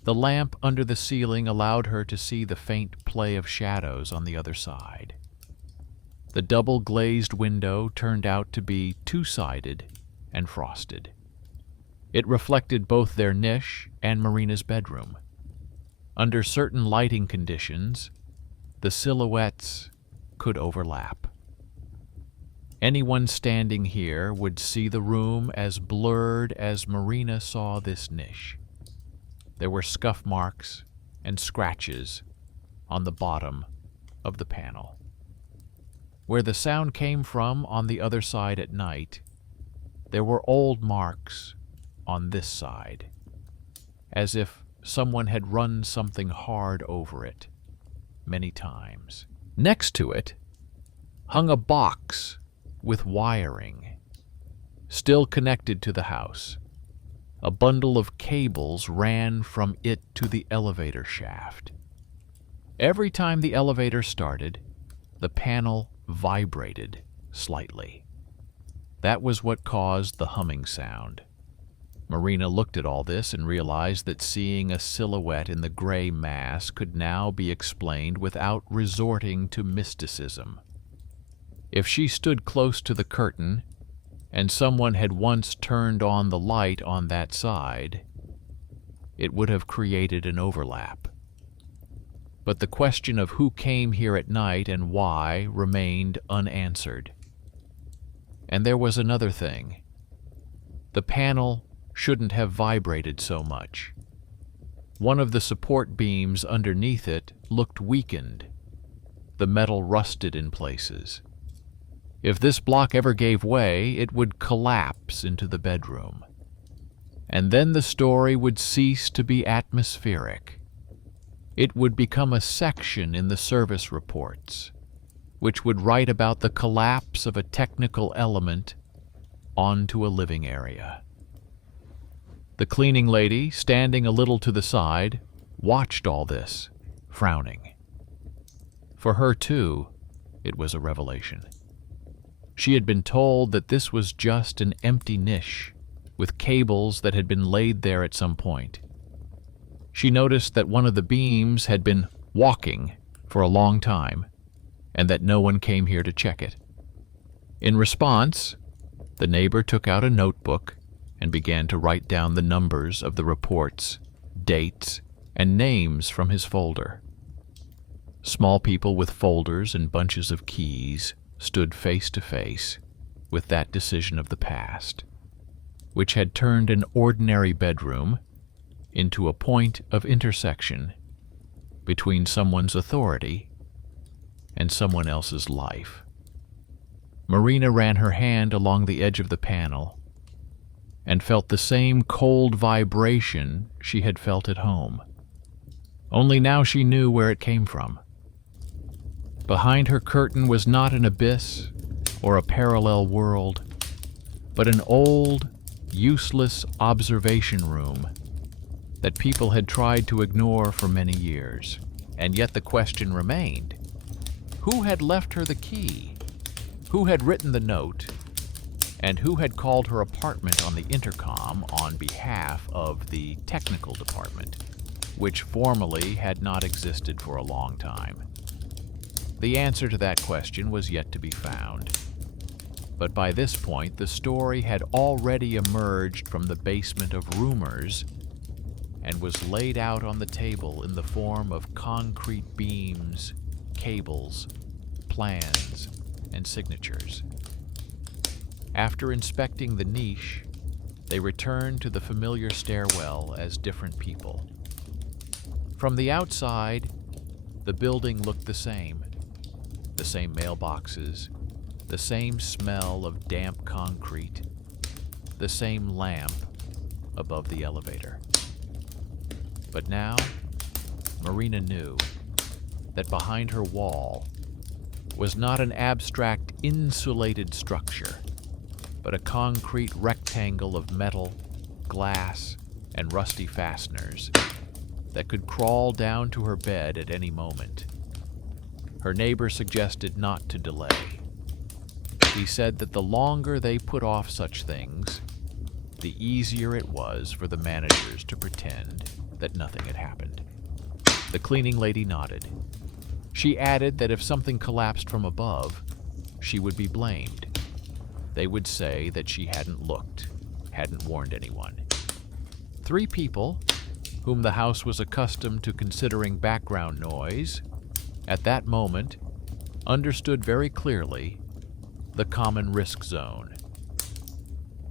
The lamp under the ceiling allowed her to see the faint play of shadows on the other side. The double-glazed window turned out to be two-sided and frosted. It reflected both their niche and Marina's bedroom. Under certain lighting conditions, the silhouettes could overlap. Anyone standing here would see the room as blurred as Marina saw this niche. There were scuff marks and scratches on the bottom of the panel. Where the sound came from on the other side at night, there were old marks on this side, as if someone had run something hard over it many times. Next to it hung a box with wiring, still connected to the house. A bundle of cables ran from it to the elevator shaft. Every time the elevator started, the panel vibrated slightly. That was what caused the humming sound. Marina looked at all this and realized that seeing a silhouette in the gray mass could now be explained without resorting to mysticism. If she stood close to the curtain, and someone had once turned on the light on that side, it would have created an overlap. But the question of who came here at night and why remained unanswered. And there was another thing. The panel shouldn't have vibrated so much. One of the support beams underneath it looked weakened. The metal rusted in places. If this block ever gave way, it would collapse into the bedroom. And then the story would cease to be atmospheric. It would become a section in the service reports, which would write about the collapse of a technical element onto a living area. The cleaning lady, standing a little to the side, watched all this, frowning. For her, too, it was a revelation. She had been told that this was just an empty niche, with cables that had been laid there at some point. She noticed that one of the beams had been walking for a long time, and that no one came here to check it. In response, the neighbor took out a notebook and began to write down the numbers of the reports, dates, and names from his folder. Small people with folders and bunches of keys stood face to face with that decision of the past, which had turned an ordinary bedroom into a point of intersection between someone's authority and someone else's life. Marina ran her hand along the edge of the panel and felt the same cold vibration she had felt at home. Only now she knew where it came from. Behind her curtain was not an abyss or a parallel world, but an old, useless observation room that people had tried to ignore for many years. And yet the question remained: who had left her the key? Who had written the note? And who had called her apartment on the intercom on behalf of the technical department, which formally had not existed for a long time? The answer to that question was yet to be found. But by this point, the story had already emerged from the basement of rumors and was laid out on the table in the form of concrete beams, cables, plans, and signatures. After inspecting the niche, they returned to the familiar stairwell as different people. From the outside, the building looked the same mailboxes, the same smell of damp concrete, the same lamp above the elevator. But now, Marina knew that behind her wall was not an abstract insulated structure, but a concrete rectangle of metal, glass, and rusty fasteners that could crawl down to her bed at any moment. Her neighbor suggested not to delay. He said that the longer they put off such things, the easier it was for the managers to pretend that nothing had happened. The cleaning lady nodded. She added that if something collapsed from above, she would be blamed. They would say that she hadn't looked, hadn't warned anyone. 3 people, whom the house was accustomed to considering background noise, at that moment understood very clearly the common risk zone.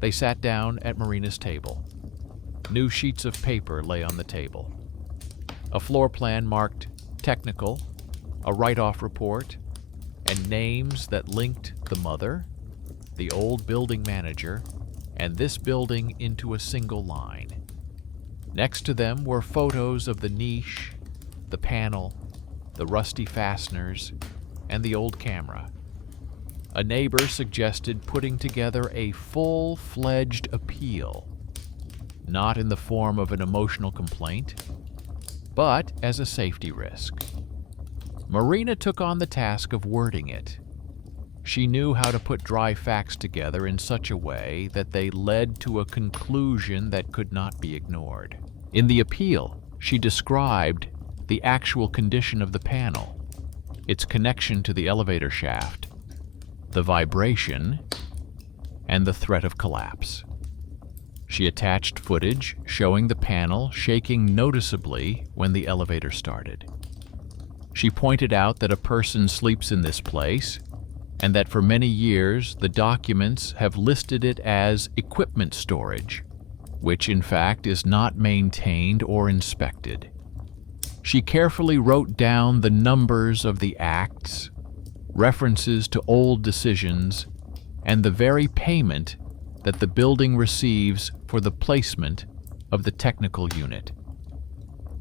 They sat down at Marina's table. New sheets of paper lay on the table. A floor plan marked technical, a write-off report, and names that linked the mother, the old building manager, and this building into a single line. Next to them were photos of the niche, the panel, the rusty fasteners, and the old camera. A neighbor suggested putting together a full-fledged appeal, not in the form of an emotional complaint, but as a safety risk. Marina took on the task of wording it. She knew how to put dry facts together in such a way that they led to a conclusion that could not be ignored. In the appeal, she described the actual condition of the panel, its connection to the elevator shaft, the vibration, and the threat of collapse. She attached footage showing the panel shaking noticeably when the elevator started. She pointed out that a person sleeps in this place, and that for many years the documents have listed it as equipment storage, which in fact is not maintained or inspected. She carefully wrote down the numbers of the acts, references to old decisions, and the very payment that the building receives for the placement of the technical unit.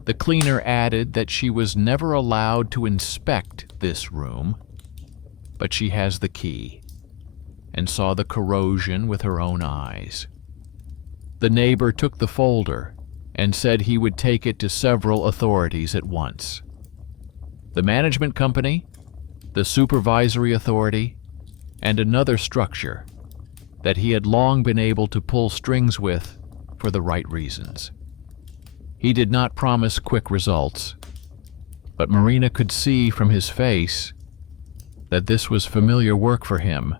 The cleaner added that she was never allowed to inspect this room, but she has the key and saw the corrosion with her own eyes. The neighbor took the folder and said he would take it to several authorities at once. The management company, the supervisory authority, and another structure that he had long been able to pull strings with for the right reasons. He did not promise quick results, but Marina could see from his face that this was familiar work for him.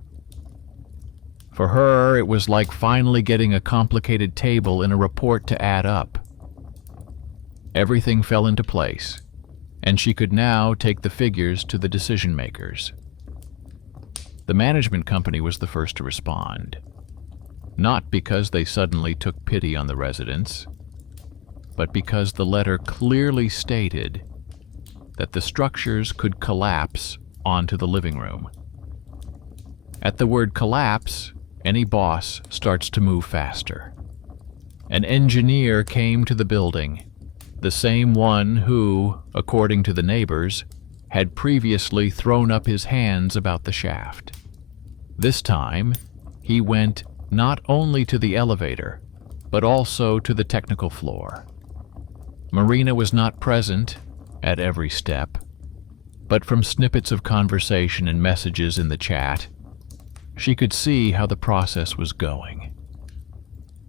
For her, it was like finally getting a complicated table in a report to add up. Everything fell into place, and she could now take the figures to the decision makers. The management company was the first to respond, not because they suddenly took pity on the residents, but because the letter clearly stated that the structures could collapse onto the living room. At the word collapse, any boss starts to move faster. An engineer came to the building, the same one who, according to the neighbors, had previously thrown up his hands about the shaft. This time, he went not only to the elevator, but also to the technical floor. Marina was not present, at every step, but from snippets of conversation and messages in the chat, she could see how the process was going.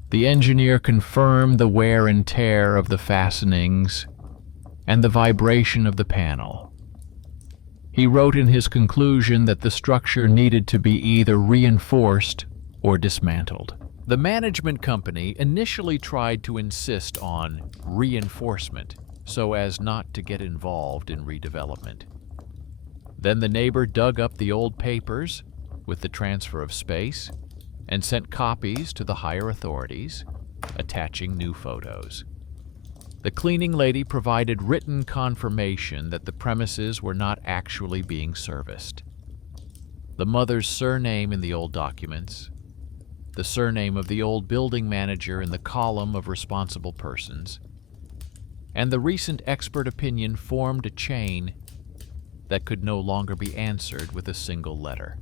The engineer confirmed the wear and tear of the fastenings and the vibration of the panel. He wrote in his conclusion that the structure needed to be either reinforced or dismantled. The management company initially tried to insist on reinforcement so as not to get involved in redevelopment. Then the neighbor dug up the old papers with the transfer of space and sent copies to the higher authorities, attaching new photos. The cleaning lady provided written confirmation that the premises were not actually being serviced. The mother's surname in the old documents, the surname of the old building manager in the column of responsible persons, and the recent expert opinion formed a chain that could no longer be answered with a single letter.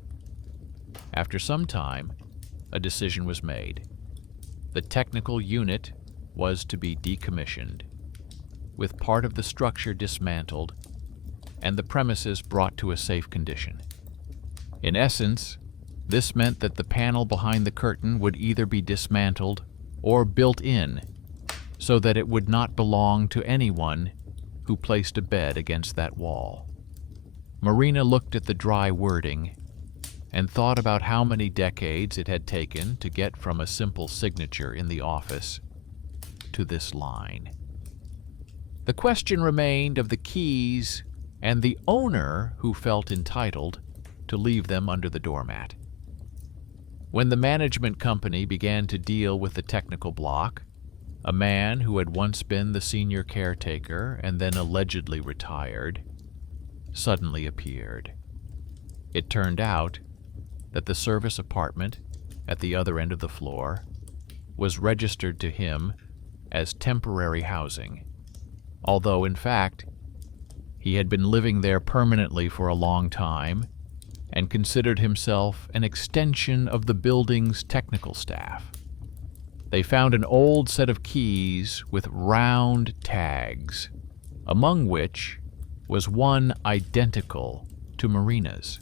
After some time, a decision was made. The technical unit was to be decommissioned, with part of the structure dismantled and the premises brought to a safe condition. In essence, this meant that the panel behind the curtain would either be dismantled or built in so that it would not belong to anyone who placed a bed against that wall. Marina looked at the dry wording and thought about how many decades it had taken to get from a simple signature in the office to this line. The question remained of the keys and the owner who felt entitled to leave them under the doormat. When the management company began to deal with the technical block, a man who had once been the senior caretaker and then allegedly retired suddenly appeared. It turned out that the service apartment at the other end of the floor was registered to him as temporary housing, although in fact he had been living there permanently for a long time and considered himself an extension of the building's technical staff. They found an old set of keys with round tags, among which was one identical to Marina's.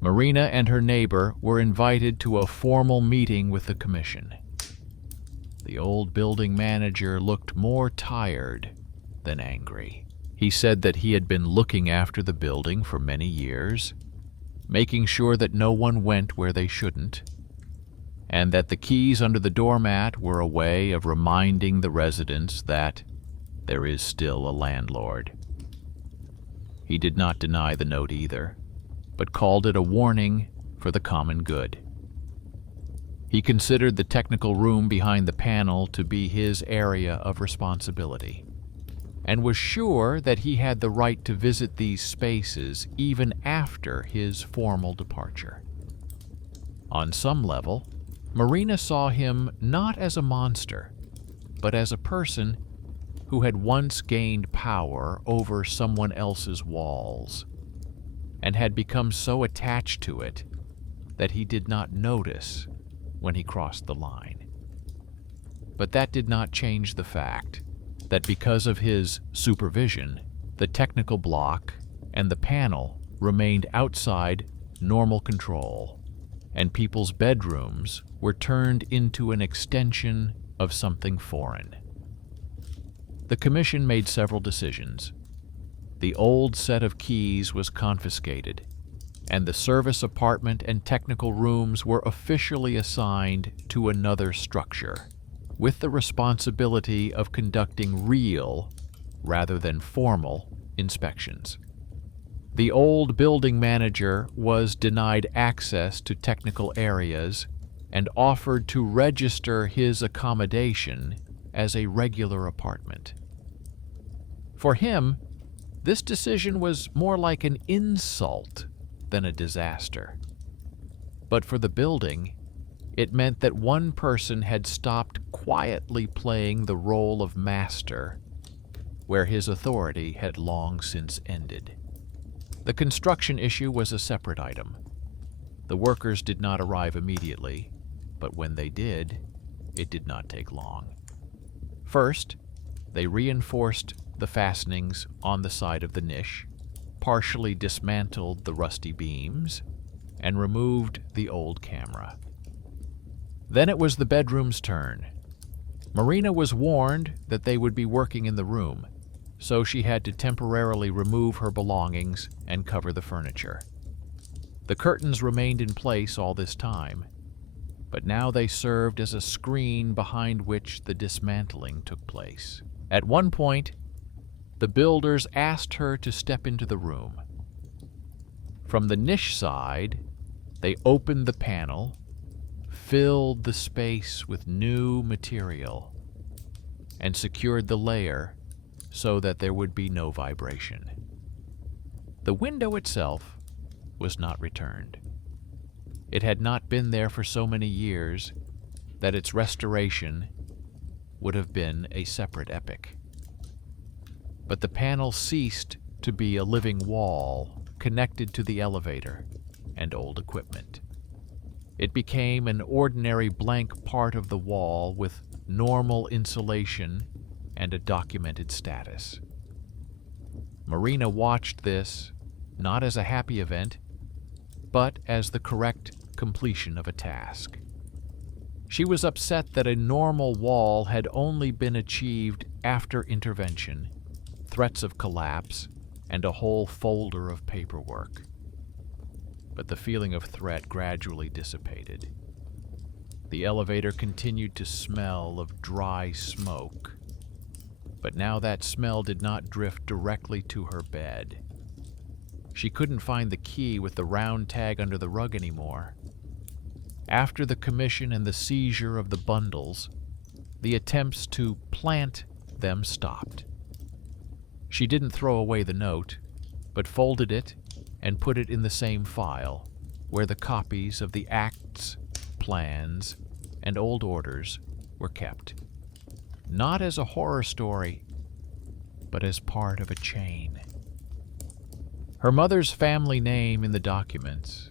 Marina and her neighbor were invited to a formal meeting with the commission. The old building manager looked more tired than angry. He said that he had been looking after the building for many years, making sure that no one went where they shouldn't, and that the keys under the doormat were a way of reminding the residents that there is still a landlord. He did not deny the note either, but called it a warning for the common good. He considered the technical room behind the panel to be his area of responsibility, and was sure that he had the right to visit these spaces even after his formal departure. On some level, Marina saw him not as a monster, but as a person who had once gained power over someone else's walls and had become so attached to it that he did not notice when he crossed the line. But that did not change the fact that because of his supervision, the technical block and the panel remained outside normal control, and people's bedrooms were turned into an extension of something foreign. The commission made several decisions. The old set of keys was confiscated, and the service apartment and technical rooms were officially assigned to another structure, with the responsibility of conducting real, rather than formal, inspections. The old building manager was denied access to technical areas and offered to register his accommodation as a regular apartment. For him, this decision was more like an insult than a disaster. But for the building, it meant that one person had stopped quietly playing the role of master, where his authority had long since ended. The construction issue was a separate item. The workers did not arrive immediately, but when they did, it did not take long. First, they reinforced the fastenings on the side of the niche, partially dismantled the rusty beams, and removed the old camera. Then it was the bedroom's turn. Marina was warned that they would be working in the room, so she had to temporarily remove her belongings and cover the furniture. The curtains remained in place all this time, but now they served as a screen behind which the dismantling took place. At one point, the builders asked her to step into the room. From the niche side, they opened the panel, filled the space with new material, and secured the layer so that there would be no vibration. The window itself was not returned. It had not been there for so many years that its restoration would have been a separate epic. But the panel ceased to be a living wall connected to the elevator and old equipment. It became an ordinary blank part of the wall with normal insulation and a documented status. Marina watched this not as a happy event, but as the correct completion of a task. She was upset that a normal wall had only been achieved after intervention, threats of collapse, and a whole folder of paperwork. But the feeling of threat gradually dissipated. The elevator continued to smell of dry smoke, but now that smell did not drift directly to her bed. She couldn't find the key with the round tag under the rug anymore. After the commission and the seizure of the bundles, the attempts to plant them stopped. She didn't throw away the note, but folded it and put it in the same file, where the copies of the acts, plans, and old orders were kept. Not as a horror story, but as part of a chain. Her mother's family name in the documents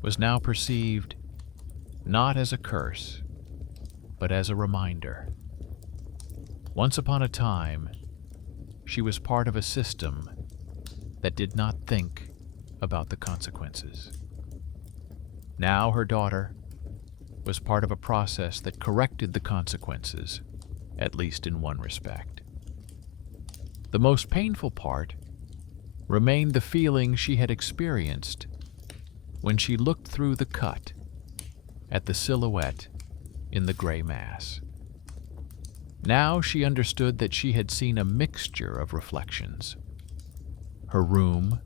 was now perceived not as a curse, but as a reminder. Once upon a time, she was part of a system that did not think about the consequences. Now her daughter was part of a process that corrected the consequences, at least in one respect. The most painful part remained the feeling she had experienced when she looked through the cut at the silhouette in the gray mass. Now she understood that she had seen a mixture of reflections. Her room,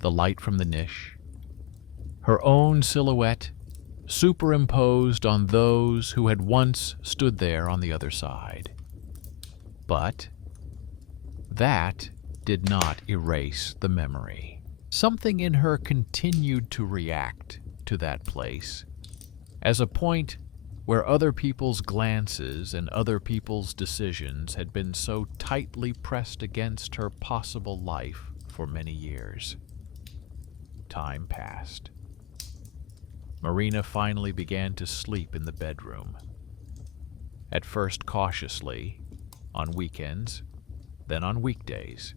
the light from the niche, her own silhouette superimposed on those who had once stood there on the other side. But that did not erase the memory. Something in her continued to react to that place as a point where other people's glances and other people's decisions had been so tightly pressed against her possible life for many years. Time passed. Marina finally began to sleep in the bedroom. At first cautiously, on weekends, then on weekdays.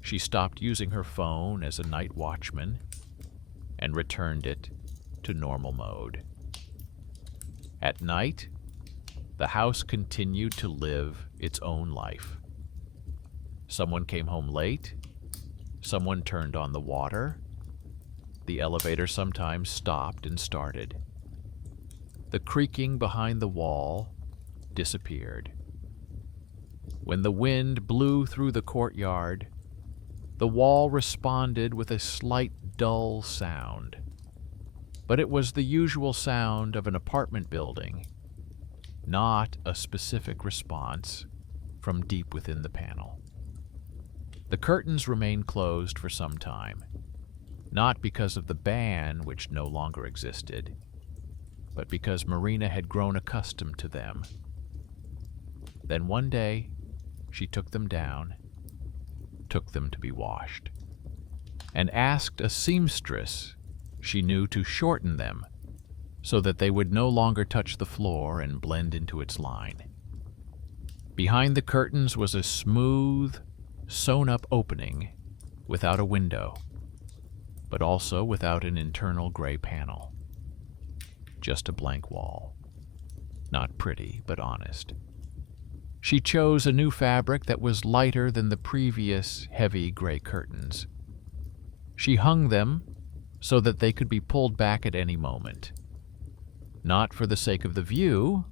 She stopped using her phone as a night watchman and returned it to normal mode. At night, the house continued to live its own life. Someone came home late, someone turned on the water, the elevator sometimes stopped and started. The creaking behind the wall disappeared. When the wind blew through the courtyard, the wall responded with a slight dull sound. But it was the usual sound of an apartment building, not a specific response from deep within the panel. The curtains remained closed for some time, not because of the ban, which no longer existed, but because Marina had grown accustomed to them. Then one day, she took them down, took them to be washed, and asked a seamstress she knew to shorten them so that they would no longer touch the floor and blend into its line. Behind the curtains was a smooth, sewn-up opening without a window, but also without an internal gray panel. Just a blank wall. Not pretty, but honest. She chose a new fabric that was lighter than the previous heavy gray curtains. She hung them so that they could be pulled back at any moment. Not for the sake of the view,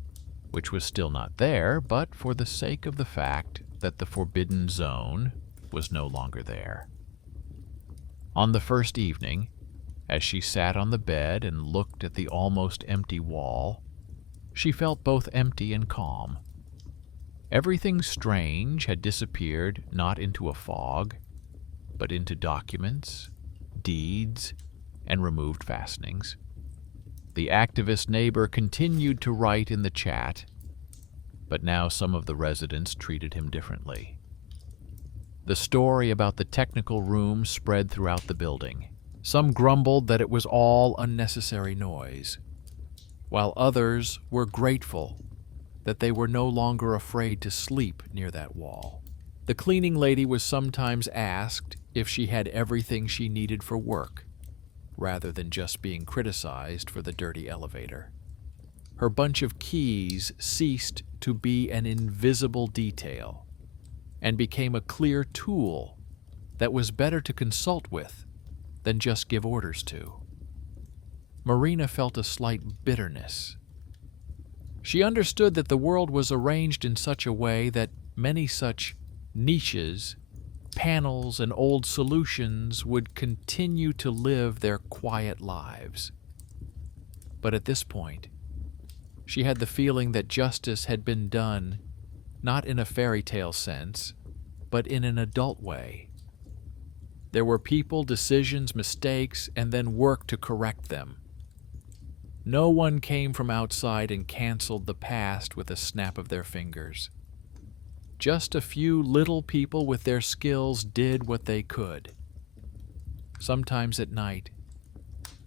which was still not there, but for the sake of the fact that the forbidden zone was no longer there. On the first evening, as she sat on the bed and looked at the almost empty wall, she felt both empty and calm. Everything strange had disappeared not into a fog, but into documents, deeds, and removed fastenings. The activist neighbor continued to write in the chat, but now some of the residents treated him differently. The story about the technical room spread throughout the building. Some grumbled that it was all unnecessary noise, while others were grateful that they were no longer afraid to sleep near that wall. The cleaning lady was sometimes asked if she had everything she needed for work, rather than just being criticized for the dirty elevator. Her bunch of keys ceased to be an invisible detail and became a clear tool that was better to consult with than just give orders to. Marina felt a slight bitterness. She understood that the world was arranged in such a way that many such niches, panels, and old solutions would continue to live their quiet lives. But at this point, she had the feeling that justice had been done, not in a fairy tale sense, but in an adult way. There were people, decisions, mistakes, and then work to correct them. No one came from outside and canceled the past with a snap of their fingers. Just a few little people with their skills did what they could. Sometimes at night,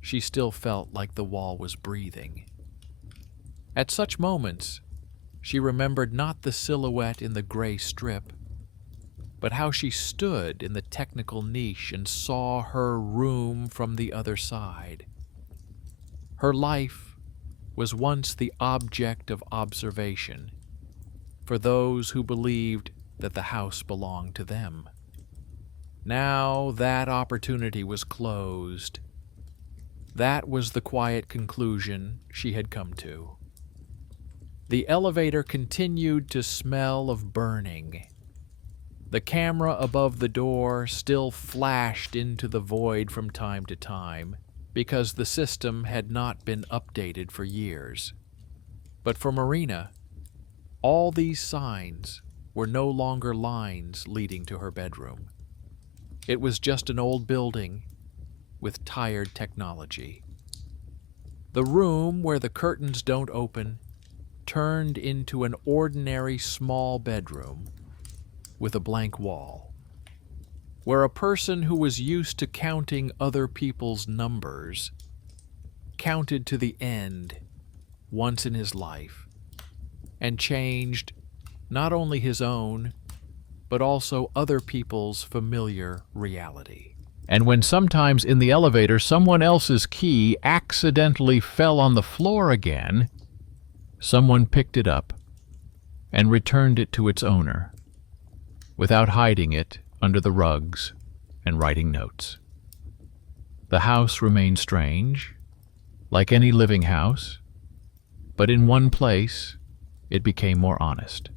she still felt like the wall was breathing. At such moments, she remembered not the silhouette in the gray strip, but how she stood in the technical niche and saw her room from the other side. Her life was once the object of observation for those who believed that the house belonged to them. Now that opportunity was closed. That was the quiet conclusion she had come to. The elevator continued to smell of burning. The camera above the door still flashed into the void from time to time because the system had not been updated for years. But for Marina, all these signs were no longer lines leading to her bedroom. It was just an old building with tired technology. The room where the curtains don't open turned into an ordinary small bedroom with a blank wall, where a person who was used to counting other people's numbers counted to the end once in his life and changed not only his own, but also other people's familiar reality. And when sometimes in the elevator someone else's key accidentally fell on the floor again, someone picked it up and returned it to its owner, without hiding it under the rugs and writing notes. The house remained strange, like any living house, but in one place it became more honest.